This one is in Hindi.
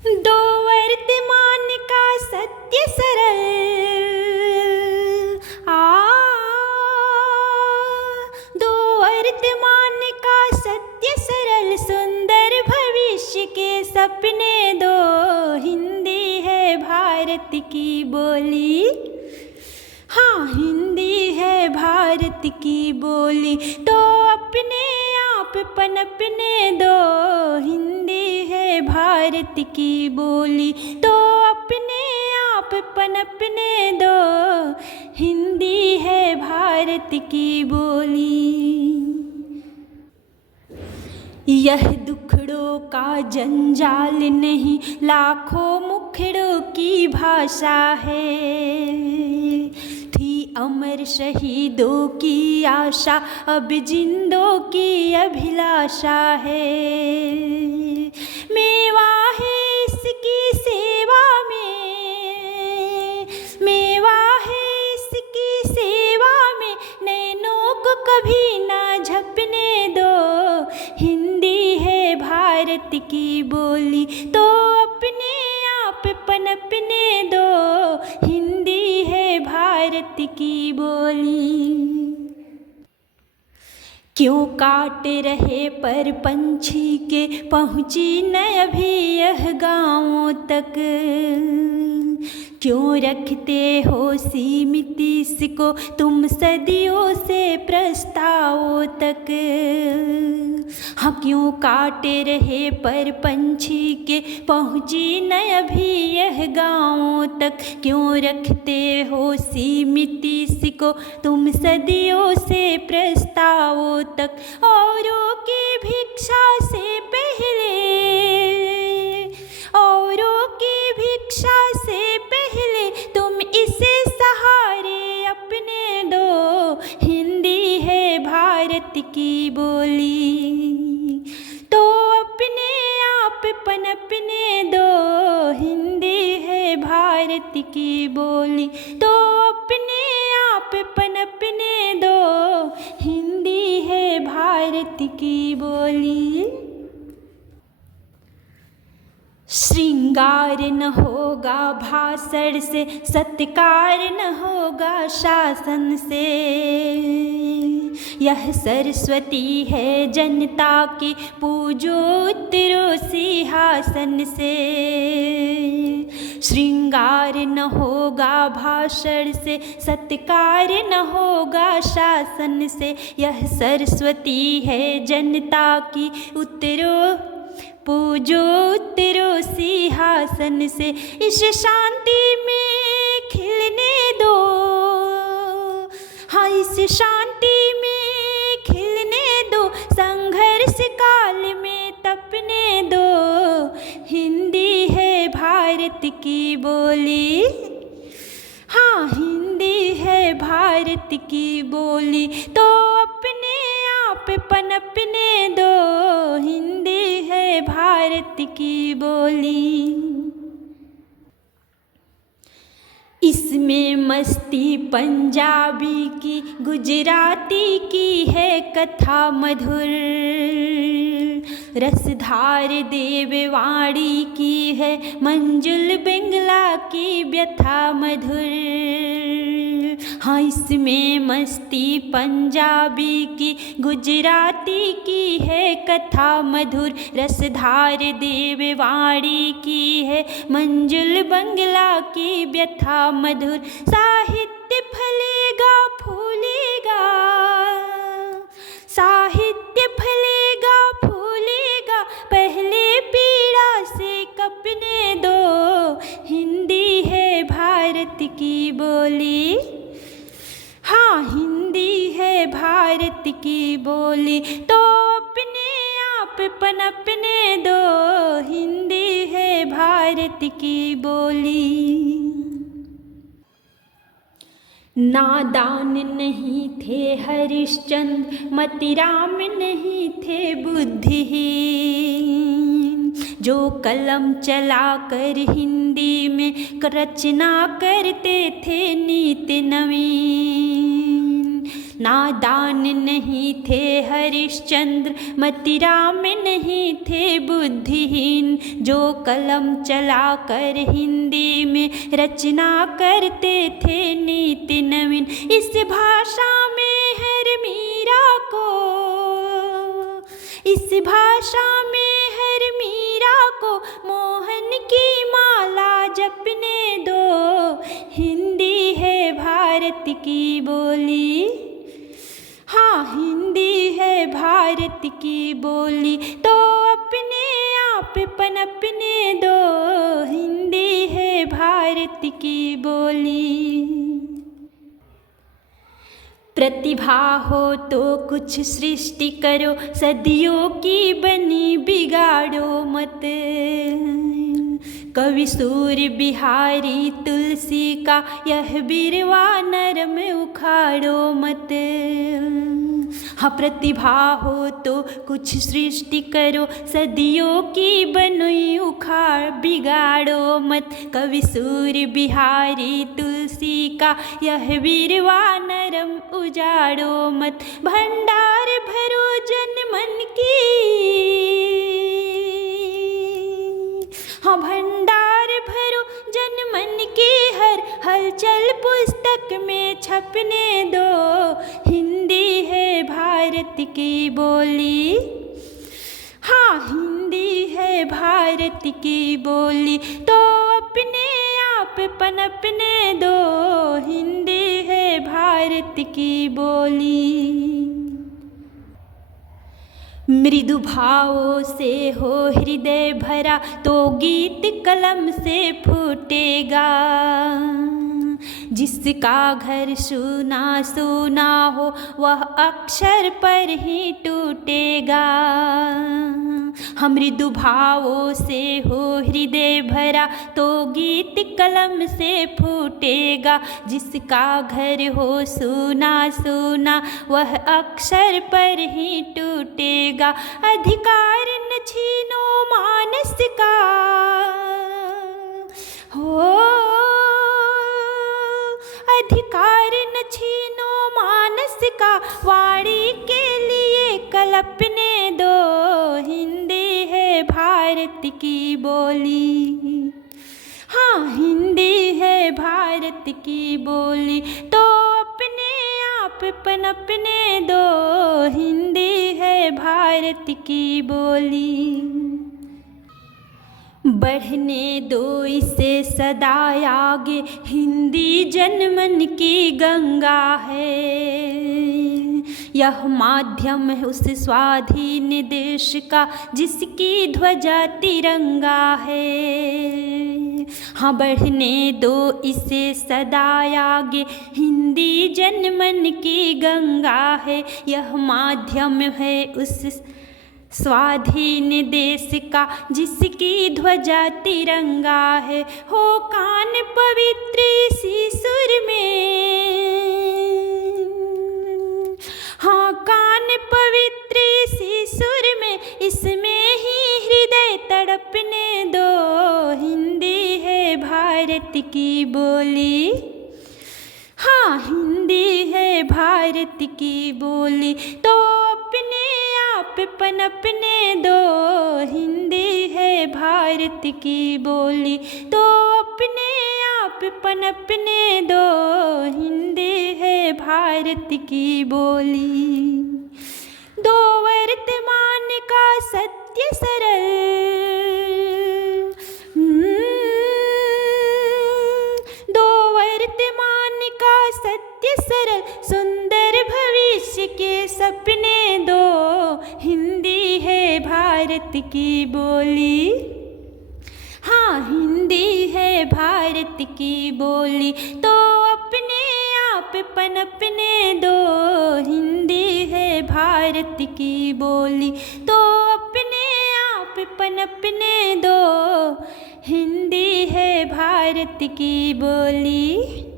दो वर्तमान का सत्य सरल, दो वर्तमान का सत्य सरल, सुंदर भविष्य के सपने दो। हिंदी है भारत की बोली, हाँ हिंदी है भारत की बोली, तो अपने आप पनपने दो। हिंदी है भारत की बोली, तो अपने आप पनपने दो। हिंदी है भारत की बोली। यह दुखड़ों का जंजाल नहीं, लाखों मुखड़ों की भाषा है। थी अमर शहीदों की आशा, अब जिंदों की अभिलाषा है। मेवा है इसकी सेवा में, मेवा है इसकी सेवा में, नैनों को कभी ना झपने दो। हिंदी है भारत की बोली, तो अपने आप पनपने दो। हिंदी है भारत की बोली। क्यों काट रहे पर पंछी के, पहुँची न अभी यह गाँवों तक। क्यों रखते हो सीमित इसको तुम सदियों से प्रस्तावों तक। हाँ क्यों काट रहे पर पंछी के, पहुँची न अभी यह गाँवों तक। क्यों रखते हो सीमित इसको तुम सदियों से प्रस्तावों तक। औरों की भिक्षा से पहले, औरों की भिक्षा से पहले, तुम इसे सहारे अपने दो। हिंदी है भारत की बोली, तो अपने आप पनपने दो। हिंदी है भारत की बोली, तो अपने आप पनपने दो। हिंदी है भारत की बोली। श्रृंगार न होगा भाषण से, सत्कार न होगा शासन से। यह सरस्वती है जनता की, पूजो उतरो सिंहासन से। श्रृंगार न होगा भाषण से, सत्कार न होगा शासन से। यह सरस्वती है जनता की, उतरो पूजो उतरो सिंहासन से। इस शांति में खिलने दो, हाँ इस शांति में खिलने दो। संघर्ष काल में तपने दो। हिंदी है भारत की बोली, हाँ हिंदी है भारत की बोली, तो अपने आप पनपने दो। हिंदी है भारत की बोली। इसमें मस्ती पंजाबी की, गुजराती की है कथा मधुर। रसधार देववाणी की है मंजुल बेंगला की व्यथा मधुर। हाँ इसमें मस्ती पंजाबी की, गुजराती की है कथा मधुर। रसधार देववाणी की है मंजुल बंगला की व्यथा मधुर। साहित्य फलेगा फूलेगा, साहित्य फलेगा फूलेगा, पहले पीड़ा से कपने दो। हिंदी है भारत की बोली, हाँ हिंदी है भारत की बोली, तो अपने आप पनपने दो। हिंदी है भारत की बोली। नादान नहीं थे हरिश्चंद्र, मतिराम नहीं थे बुद्धिहीन। जो कलम चलाकर हिंदी में रचना करते थे नीति नवीन। नादान नहीं थे हरिश्चंद्र, मतिराम नहीं थे बुद्धिहीन, जो कलम चला कर हिंदी में रचना करते थे नीति नवीन। इस भाषा में हर मीरा को, इस भाषा में हर मीरा को मोहन की माला जपने दो। हिंदी है भारत की बोली, हाँ हिंदी है भारत की बोली, तो अपने आप पनपने दो। हिंदी है भारत की बोली। प्रतिभा हो तो कुछ सृष्टि करो, सदियों की बनी बिगाड़ो मत। कवि सूर्य बिहारी तुलसी का यह बिरवा नरम उखाड़ो मत। हाँ प्रतिभा हो तो कुछ सृष्टि करो, सदियों की बनी उखाड़ बिगाड़ो मत। कवि सूर्य बिहारी तुलसी का यह बिरवा नरम उजाड़ो मत। भंडार भरो जन मन की, हाँ भंडार भरो जन मन की, हर हलचल पुस्तक में छपने दो। हिंदी है भारत की बोली, हाँ हिंदी है भारत की बोली, तो अपने आप पनपने दो। हिंदी है भारत की बोली। मृदु भावों से हो हृदय भरा, तो गीत कलम से फूटेगा। जिसका घर सुना सुना हो, वह अक्षर पर ही टूटेगा। हम मृदु भावों से हो हृदय भरा, तो गीत कलम से फूटेगा। जिसका घर हो सुना सुना, वह अक्षर पर ही टूटेगा। अधिकार न छीनो मानस का, हो अधिकार न छीनो मानस का, वाणी के लिए कल्पने दो। हिंदी है भारत की बोली, हाँ हिंदी है भारत की बोली, तो अपने आप पनपने दो। हिंदी है भारत की बोली। बढ़ने दो इसे सदा आगे, हिंदी जनमन की गंगा है। यह माध्यम है उस स्वाधीन देश का, जिसकी ध्वजा तिरंगा है। हाँ बढ़ने दो इसे सदा आगे, हिंदी जनमन की गंगा है। यह माध्यम है उस स्वाधीन देश का, जिसकी ध्वजा तिरंगा है। हो कान पवित्र इसी सुर में, हाँ कान पवित्र इसी सुर में, इसमें ही हृदय तड़पने दो। हिंदी है भारत की बोली, हाँ हिंदी है भारत की बोली, तो अपने आप पनपने दो। हिंदी है भारत की बोली, तो अपने आप पनपने दो। हिंदी है भारत की बोली। दो वर्तमान का सत्य सरल, दो वर्तमान का सत्य सरल, सुंदर भविष्य के सपने दो। हिंदी है भारत की बोली, हाँ हिंदी है भारत की बोली, तो अपने आप पनपने दो। हिंदी है भारत की बोली, तो अपने आप पनपने दो। हिंदी है भारत की बोली।